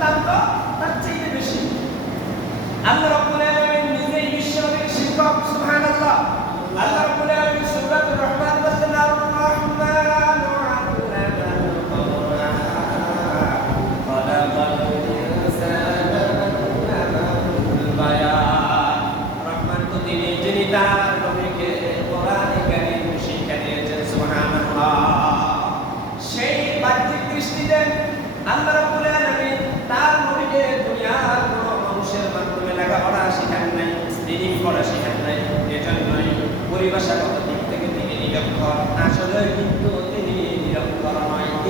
দাম তো তার চাইতে বেশি আল্লাহ রাব্বুল আলামিন নিজেই বিশ্বনবীর শিক্ষক সুবহানাল্লাহ আল্লাহ রাব্বুল আলামিন সূরাতুর রহমান বলেন আর রহমান আল্লামাল কুরআন খালাকাল ইনসানা আল্লামাহুল বায়ান রহমান তো তিনি যিনি তার নবীকে কোরআন কারীম শিক্ষা দিয়েছেন সুবহানাল্লাহ সেই বাহ্যিক দৃষ্টিতে আল্লাহ রাব্বুল আলামিন তার নবীকে দুনিয়ার কোনো মানুষের মাধ্যমে লেখাপড়া শেখান নাই তিনি পড়া শেখান নাই এজন্যই পরিভাষাগত দিক থেকে তিনি নিরক্ষর আসলে কিন্তু তিনি নিরক্ষর নয় তিনি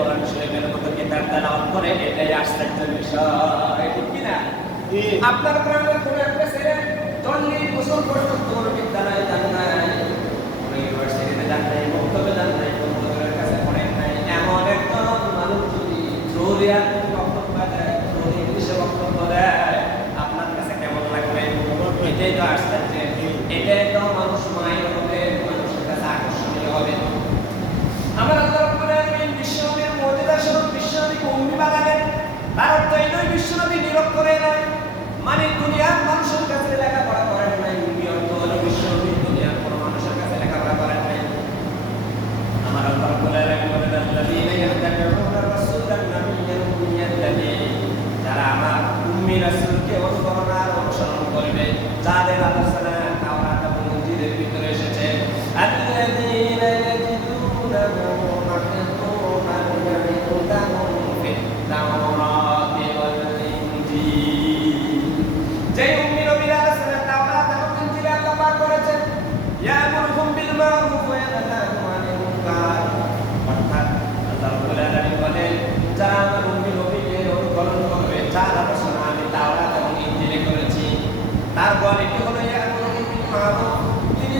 কোরআন শরীফের মতো কিতাব তেলাওয়াত করে এটাই আশ্চর্যের বিষয়। ঠিক কিনা? আপনার কোনো একটা ছেলে চল্লিশ বছর পর্যন্ত কোনো বিদ্যালয়ে যান নাই কোনো ইউনিভার্সিটিতে যান নাই বক্তব্যে যান নাই বন্ধুদের কাছে পড়েন নাই এমন একজন মানুষ যদি জোরিয়ার বক্তব্য দেয় জোরি ইংলিশে বক্তব্য দেয় আপনার কাছে কেমন লাগবে এটাই তো আশ্চর্য এটাই তো মানুষ মায়ের হবে মানুষের কাছে আকর্ষণীয় হবে আমার আল্লাহ রাব্বুল আলামিন বিশ্বনবীর মুজিজা স্বরূপ বিশ্বনবীকে উম্মি বানালেন তার অর্থ এই নয় বিশ্বনবী নিরক্ষরে নয় মানে দুনিয়ার মানুষের কাছে লেখাপড়া করেন নাই উম্মি অর্থ হলো বিশ্বনবী দুনিয়ার কোনো মানুষের কাছে লেখাপড়া করেন নাই আমার আল্লাহ রাব্বুল আলামিন বলেন আল্লাযীনা ইয়াত্তাবিউনা রাসূলান নাবিয়্যাল উম্মিয়াল্লাযী যারা আমার উম্মি রাসূলকে অনুসরণ আর অনুসরণ করবে। যাদের আলোচনা এবং ইনজিলের ভিতরে এসেছে আল্লাযীনা ইয়াজিদুনাহু মাকতুবান ইনদাহুম ফিত তাওরাতি ওয়াল ইনজিল যে উম্মি নবীর আলোচনা তাওরাত এবং ইনজিলে আল্লাহ পাক করেছেন ইয়ামুরুহুম বিল মারুফ ওয়া ইয়ানহাহুম আনিল মুনকার অর্থাৎ আল্লাহ রাব্বুল আলামিন বলেন যারা আমার উম্মি নবীকে অনুকরণ করবে যার আলোচনা আমি তাওরাত এবং ইনজিলে করেছি তার কোয়ালিটি হলো ইয়ামুরুহুম বিল মারুফ তিনি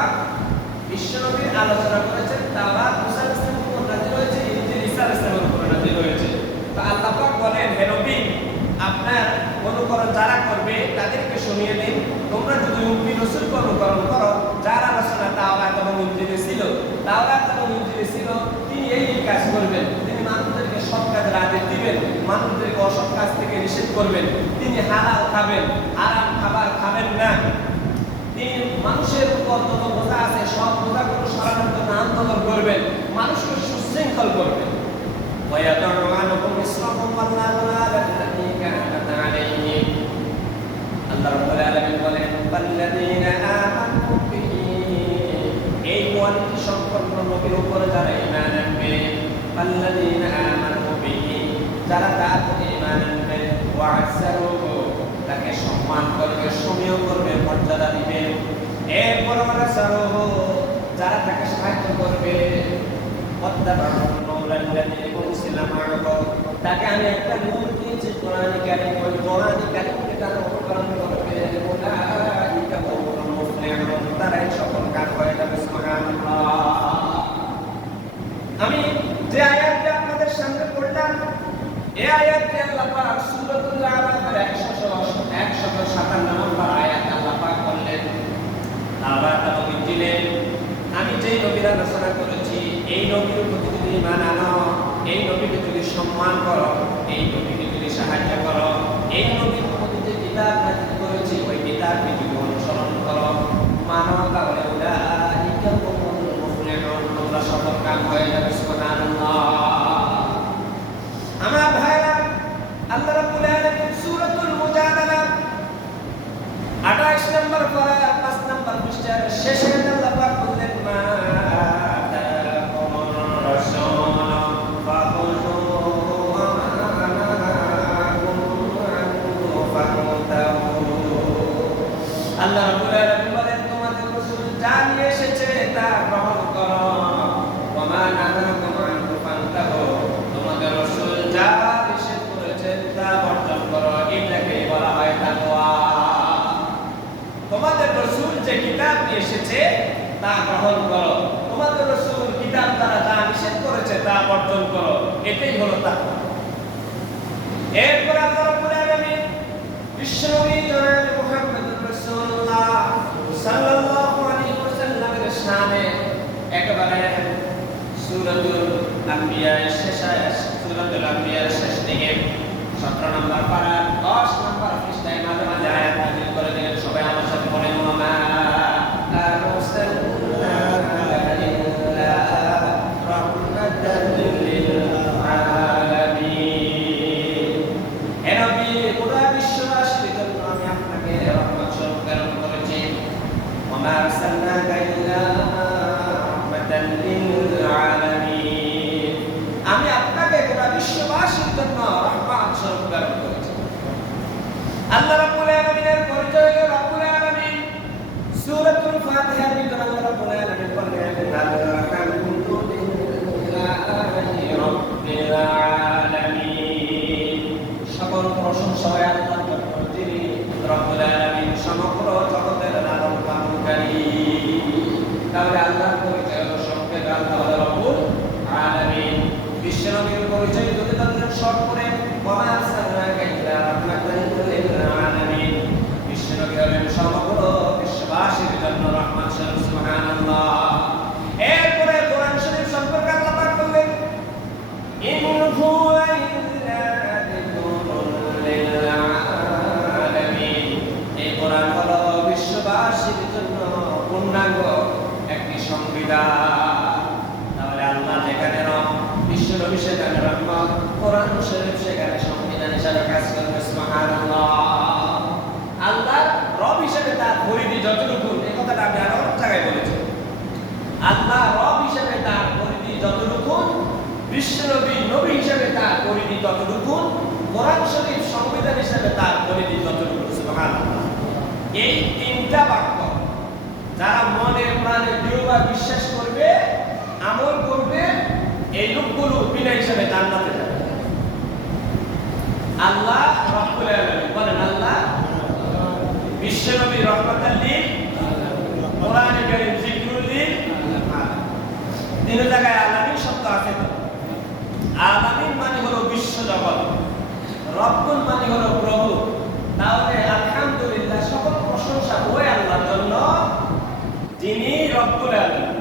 বিশ্বনবীর আলোচনা করেছেন তাওরাত মুসা ইসলামের উপর নাযিল হয়েছে ইনজিল ঈসা ইসলামের উপর নাযিল হয়েছে। তো আল্লাহ পাক বলেন, হে নবী, আপনার অনুকরণ যারা করবে, তাদেরকে শুনিয়ে দিন। তোমরা যদি উম্মি রসুলকে অনুকরণ করো, যার আলোচনা তাওরাত এবং ইনজিলে ছিল, তাওরাত এবং ইনজিলে ছিল, তিনি এই কাজ করবেন। তিনি মানুষদেরকে সৎ কাজের আদেশ দিবেন, মানুষদেরকে অসৎ কাজ থেকে নিষেধ করবেন। তিনি হালাল খাবেন আরাম খাবার খাবেন না। মানুষের উপর যত বোঝা আছে, সব বোঝাগুলো সরানোর জন্য আন্দোলন করবেন। মানুষকে সুশৃঙ্খল করবেন। আল্লাহ রব্বুল বলেন আল্লাযীনা এই কোয়ালিটি উপরে যারা ইমান আনবে আল্লাযীনা আমানু বিহি যারা তার প্রতি তাকে সম্মান করবে সমীহ করবে, মর্যাদা দিবে। এরপর ওরা সারুহু যারা তাকে সাহায্য করবে তাকে আমি একটা নূর দিয়েছি কোরআন কারীম ওই কোরআন কারীমকে তারা অনুকরণ করবে। তারাই সফল কাজ হয়ে যাবে আমি যে আয়াতটি আপনাদের সামনে পড়লাম, এই আয়াতটি আল্লাহ পাক সূরাতুল সাতান্ন 157 নম্বর আয়াত আল্লাহ পাক বললেন, আবার এবং ইনজিলে আমি যেই নবীরা আলোচনা করেছি, এই নবীর প্রতি যদি ঈমান আনো, এই নবীকে যদি সম্মান করো, এই নবীকে যদি সাহায্য করো, এই নবীর প্রতি যে কিতাব করেছি, ওই কিতাবকে যদি অনুসরণ করো মানো তাহলে উলাইকা হুমুল মুফলিহুন তোমরা সফল কাম হয়ে যাবে সুবহানাল্লাহ নিয়ে এসেছে, তা গ্রহণ করো। তোমাদের রসুল কিতাব দ্বারা যা নিষেধ করেছে, তা বর্জন করো। এটাই হলো তাকওয়া। এরপর আল্লাহ রাব্বুল আলামিন বিশ্বনবী জনাব রাসূলুল্লাহ সাল্লাল্লাহু আলাইহি ওয়াসাল্লামের সূরাতুল শেষ আয়াত, সূরাতুল শেষ দিকে 17 নম্বর পারা 10 নম্বর পৃষ্ঠায় মাঝে মাঝে আয়াত নাযিল গোটা বিশ্ববাসীর জন্য আমি আপনাকে রহমত স্বরূপ প্রেরণ করেছি। আরসালনাকা ইল্লা রাহমাতাল লিল আলামিন। আমি আপনাকে গোটা বিশ্ববাসীর জন্য রহমত স্বরূপ প্রেরণ করেছি। আল্লাহ রাব্বুল আলামিনের পরিচয়, রাব্বুল আলামিন সূরাতুল ফাতিহার ভিতরে আল্লাহ রাব্বুল আলামিন বলেন আলহামদুলিল্লাহি রাব্বিল আলামিন সকল প্রশংসা হয় আল্লাহর জন্য যিনি রব্বুল আলামিন সমগ্র জগতের লালন পালনকারী তাহলে আল্লাহর পরিচয় হলো সংক্ষেপে আল্লাহ হলো রব্বুল আলামিন বিশ্বনবীর পরিচয় যদি তাদের শর্ট করে ওমা আরসালনাকা ইল্লা রাহমাতাল লিল আলামিন। বিশ্বনবী হলেন সমগ্র বিশ্ববাসীর জন্য রহমত স্বরূপ, সুবহানাল্লাহ। এরপরে কোরআন শরীফ সম্পর্কে আল্লাহ পাক বললেন ইন হুয়া ইল্লা যিকরুন লিল আলামিন। এই কোরআন হলো বিশ্ববাসীর জন্য পূর্ণাঙ্গ একটি সংবিধান তাহলে আল্লাহ যেখানে রব বিশ্বনবী সেখানে রহমত কোরআন শরীফ সেখানে সংবিধান হিসাবে কাজ করবে সুবহানাল্লাহ আল্লাহ রব হিসেবে তার পরিধি যতটুকু এই কথাটা আমি আরও অনেক জায়গায় বলেছি। আল্লাহ রব হিসেবে তার পরিধি যতটুকু বিশ্বনবী নবী হিসেবে তার পরিধি ততটুকু কোরআন শরীফ সংবিধান হিসেবে তার পরিধি সুবহানাল্লাহ। এই তিনটা বাক্য যারা মনে প্রাণে দৃঢ়ভাবে বিশ্বাস করবে, আমল করবে, এই লোকগুলো বিনা হিসেবে যাবে। আল্লাহ রব্বুল আলামিন বলেন আল্লাহ বিশ্বনবী রহমাতাল লিল কোরআন কারীম জিকরুল তিন জায়গায় আলামিন শব্দ আছে আলামিন মানে হলো বিশ্ব জগৎ, রব্বুল মানে হলো প্রভু। তাহলে আলহামদুলিল্লাহ সকল প্রশংসা ওই আল্লাহর জন্য, যিনি রব্বুল আলামিন।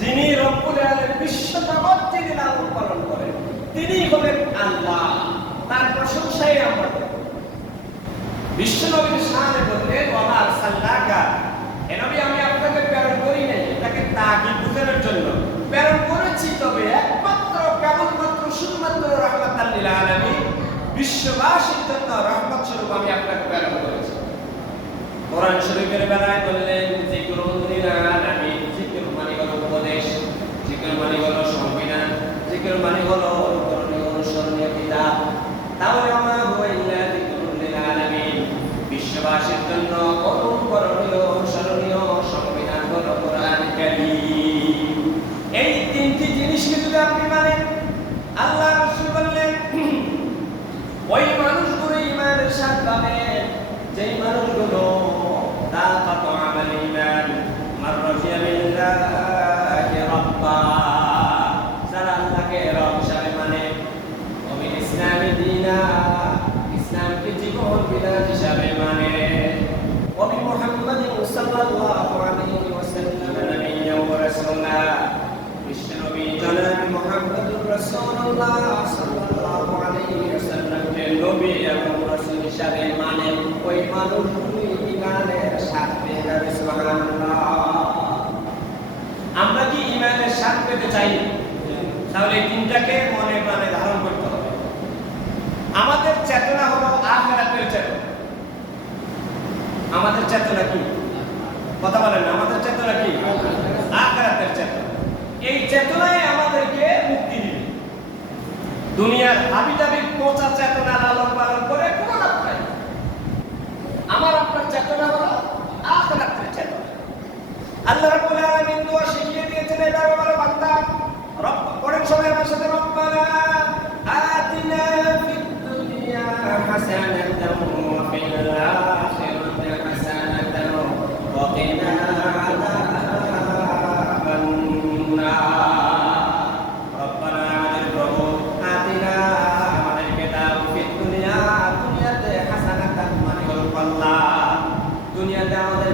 যিনি রব্বুল আলামিন বিশ্ব জগৎ যিনি লালন পালন করেন তিনি হলেন আল্লাহ। তার প্রশংসাই আমরা। বিশ্বনবীর সামনে বললেন ওমা আরসালনাকা? হে নবী, আমি আপনাকে প্রেরণ করি নাই, এটাকে তাগিদ বুঝানোর জন্য। প্রেরণ করেছি তবে একমাত্র, কেবলমাত্র, শুধুমাত্র রহমাতাল লিল আলামিন। বিশ্ববাসীর জন্য রহমত স্বরূপ আমি আপনাকে প্রেরণ করেছি। কোরআন শরীফের বেলায় বললেন জিকরুল লিল আলামিন জিকর মানে হলো উপদেশ জিকর মানে হলো সংবিধান জিকর মানে হলো অনুকরণীয়, অনুসরণীয় কিতাব। তাহলে আমার হুয়া ইল্লা জিকরুল লিল আলামিন বিশ্ববাসীর জন্য অনুকরণীয় অনুসরণীয় সংবিধান হলো কোরআন এই তিনটি জিনিসকে যদি আপনি মানেন, আল্লাহ রাসূল বললেন, ওই মানুষগুলো ইমানের স্বাদ পাবে, যেই মানুষগুলো আমরা কি ইমানের স্বাদ পেতে চাই? তাহলে তিনটাকে মনে প্রাণে ধারণ করতে হবে। আমাদের চেতনা হলো আখিরাতের চেতনা। আমাদের চেতনা কি? কথা বলেন আমাদের চেতনা কি? আখিরাতের চেতনা। এই চেতনায় আমাদেরকে দুনিয়ার হাবি দাবি পচা চেতনা লালন পালন করে কোনো লাভ নাই। আমার আপনার চেতনা হলো আখিরাতের চেতনা। আল্লাহ রাব্বুল আলামিন দোয়া শিখিয়ে দিয়েছেন এটা now that